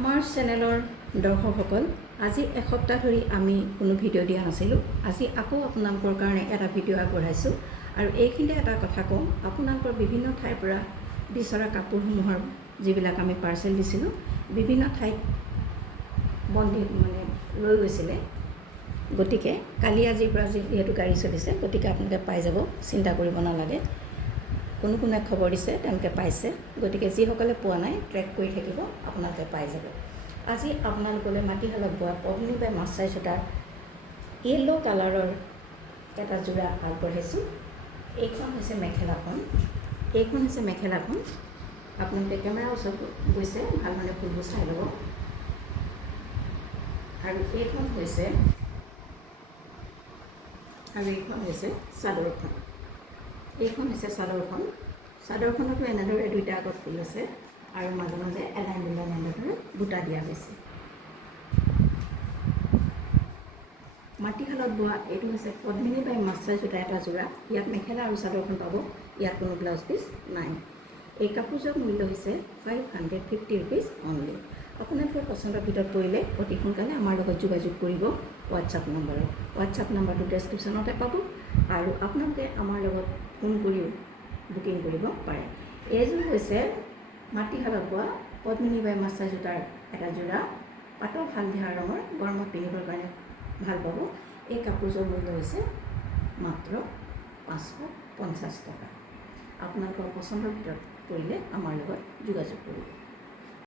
আমাৰ চেনেলৰ দৰ্শকসকল, আজি এসপ্তাহ ধৰি আমি কোনো ভিডিঅ' দিয়া নাছিলোঁ। আজি আকৌ আপোনালোকৰ কাৰণে এটা ভিডিঅ' আগবঢ়াইছোঁ। আৰু এইখিনিতে এটা কথা কওঁ, আপোনালোকৰ বিভিন্ন ঠাইৰ পৰা বিচৰা কাপোৰসমূহৰ যিবিলাক আমি পাৰ্চেল দিছিলোঁ, বিভিন্ন ঠাইত লৈ গৈছিলে। গতিকে কালি আজিৰ পৰা যিহেতু গাড়ী চলিছে, গতিকে আপোনালোকে পাই যাব, চিন্তা কৰিব নালাগে। কোনে খবৰ দিছে তেওঁলোকে পাইছে। গতিকে যিসকলে পোৱা নাই ট্ৰেক কৰি থাকিব, আপোনালোকে পাই যাব। আজি আপোনালোকলৈ মাটিশালত বোৱা পদ্মিনী বাই মাছাই সূতাৰ য়েল্ল' কালাৰৰ এটা যোৰা আগবঢ়াইছোঁ। এইখন হৈছে মেখেলাখন। আপোনালোকে কেমেৰাৰ ওচৰত গৈছে, ভালদৰে ফুলবোৰ চাই ল'ব। আৰু এইখন হৈছে চাদৰখন। চাদৰখনতো এনেদৰে দুইটা আগত ফুল আছে আৰু মাজে মাজে এলাইন এনেদৰে বুটা দিয়া হৈছে। মাটিশালত বোৱা এইটো হৈছে পদ্মিনী বাই মাছাই সূতা এটা যোৰা। ইয়াত মেখেলা আৰু চাদৰখন পাব, ইয়াত কোনো ব্লাউজ পিচ নাই। এই কাপোৰযোৰৰ মূল্য হৈছে 550 ৰুপিজ অনলি। আপোনালোকৰ পচন্দৰ ভিতৰত পৰিলে অতি সোনকালে আমাৰ লগত যোগাযোগ কৰিব হোৱাটছআপ নম্বৰত। হোৱাটছআপ নম্বৰটো ডেছক্ৰিপশ্যনতে পাব আৰু আপোনালোকে আমাৰ লগত ফোন কৰিও বুকিং কৰিব পাৰে। এইযোৰ হৈছে মাটিশালত বোৱা পদ্মিনী বাই মাছাই সূতাৰ এটা যোৰা, পাতল হালধীয়া ৰঙৰ, গৰমত পিন্ধিবৰ কাৰণে ভাল পাব। এই কাপোৰযোৰ মূল্য হৈছে মাত্ৰ 550 টকা। আপোনালোকৰ পচন্দৰ ভিতৰত পৰিলে আমাৰ লগত যোগাযোগ কৰিব।